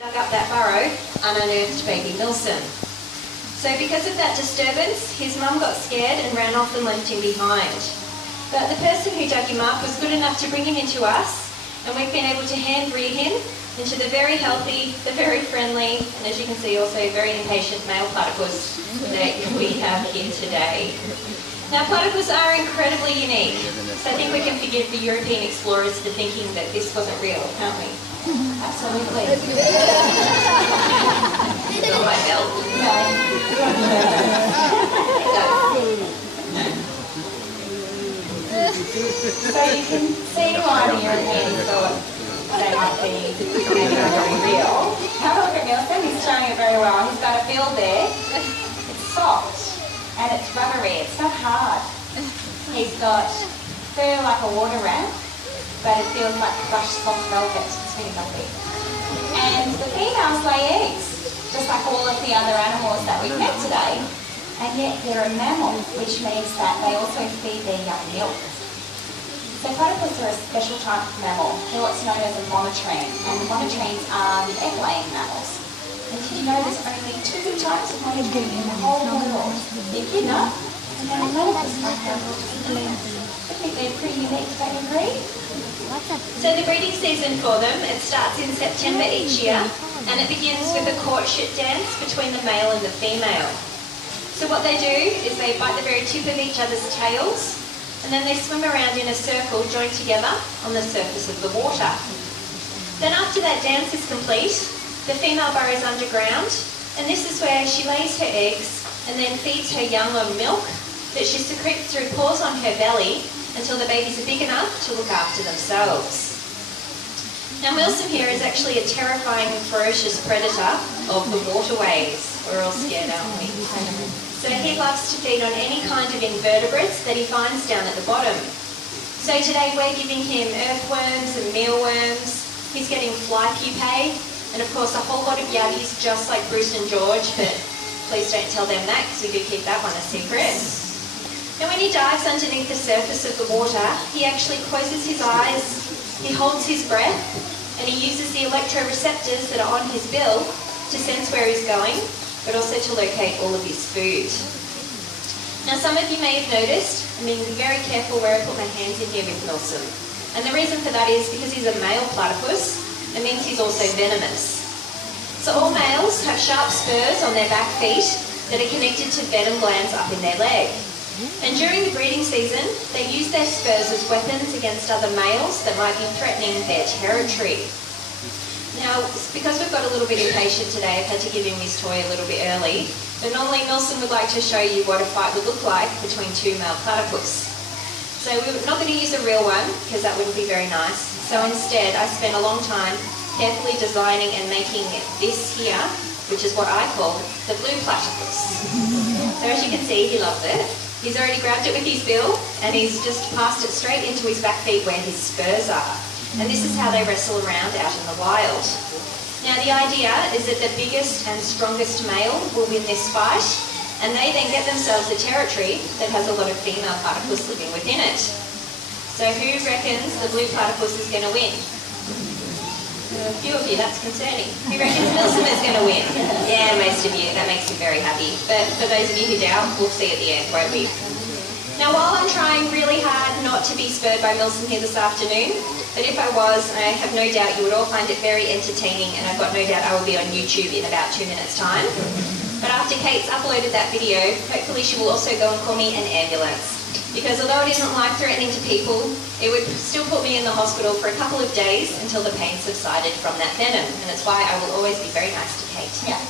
Dug up that burrow and unearthed baby Milsom. So because of that disturbance, his mum got scared and ran off and left him behind. But the person who dug him up was good enough to bring him into us, and we've been able to hand rear him into the very healthy, the very friendly, and as you can see also very impatient male platypus that we have here today. Now platypus are incredibly unique, so I think we can forgive the European explorers for thinking that this wasn't real, can't we? Absolutely. Not my belt. So you can see why the Europeans thought they might be very real. Have a look at Milsom, he's showing it very well. He's got a bill there. It's soft and it's rubbery, it's not hard. He's got fur like a water rat, but it feels like crushed soft velvet. It's really lovely. And the females lay eggs, just like all of the other animals that we've met today. And yet they're a mammal, which means that they also feed their young milk. So platypus are a special type of mammal. They're what's known as a monotreme, and the monotrines are egg-laying mammals. And did you know there's only 2 types of monotreme in the whole world? The echidna and then the platypus. I think they're pretty unique, don't you agree? So the breeding season for them, it starts in September each year, and it begins with a courtship dance between the male and the female. So what they do is they bite the very tip of each other's tails, and then they swim around in a circle joined together on the surface of the water. Then after that dance is complete, the female burrows underground, and this is where she lays her eggs and then feeds her young on milk that she secretes through pores on her belly until the babies are big enough to look after themselves. Now Milsom here is actually a terrifying, ferocious predator of the waterways. We're all scared, aren't we? So he loves to feed on any kind of invertebrates that he finds down at the bottom. So today we're giving him earthworms and mealworms. He's getting fly pupae, and of course a whole lot of yabbies just like Bruce and George, but please don't tell them that because we do keep that one a secret. And when he dives underneath the surface of the water, he actually closes his eyes, he holds his breath, and he uses the electroreceptors that are on his bill to sense where he's going, but also to locate all of his food. Now some of you may have noticed, I'm being very careful where I put my hands in here with Milsom. And the reason for that is because he's a male platypus, it means he's also venomous. So all males have sharp spurs on their back feet that are connected to venom glands up in their leg. And during the breeding season, they use their spurs as weapons against other males that might be threatening their territory. Now, because we've got a little bit impatient today, I've had to give him his toy a little bit early, but normally Milsom would like to show you what a fight would look like between 2 male platypus. So we're not going to use a real one, because that wouldn't be very nice. So instead, I spent a long time carefully designing and making this here, which is what I call the blue platypus. So as you can see, he loves it. He's already grabbed it with his bill, and he's just passed it straight into his back feet where his spurs are. And this is how they wrestle around out in the wild. Now the idea is that the biggest and strongest male will win this fight, and they then get themselves a territory that has a lot of female platypus living within it. So who reckons the blue platypus is going to win? A few of you, that's concerning. Who reckons Milsom is going to win? Yeah, most of you. That makes me very happy. But for those of you who doubt, we'll see at the end, won't we? Now while I'm trying really hard not to be spurred by Milsom here this afternoon, but if I was, I have no doubt you would all find it very entertaining, and I've got no doubt I will be on YouTube in about 2 minutes' time. But after Kate's uploaded that video, hopefully she will also go and call me an ambulance. Because although it isn't life-threatening to people, it would still put me in the hospital for a couple of days until the pain subsided from that venom. And it's why I will always be very nice to Kate. Yeah.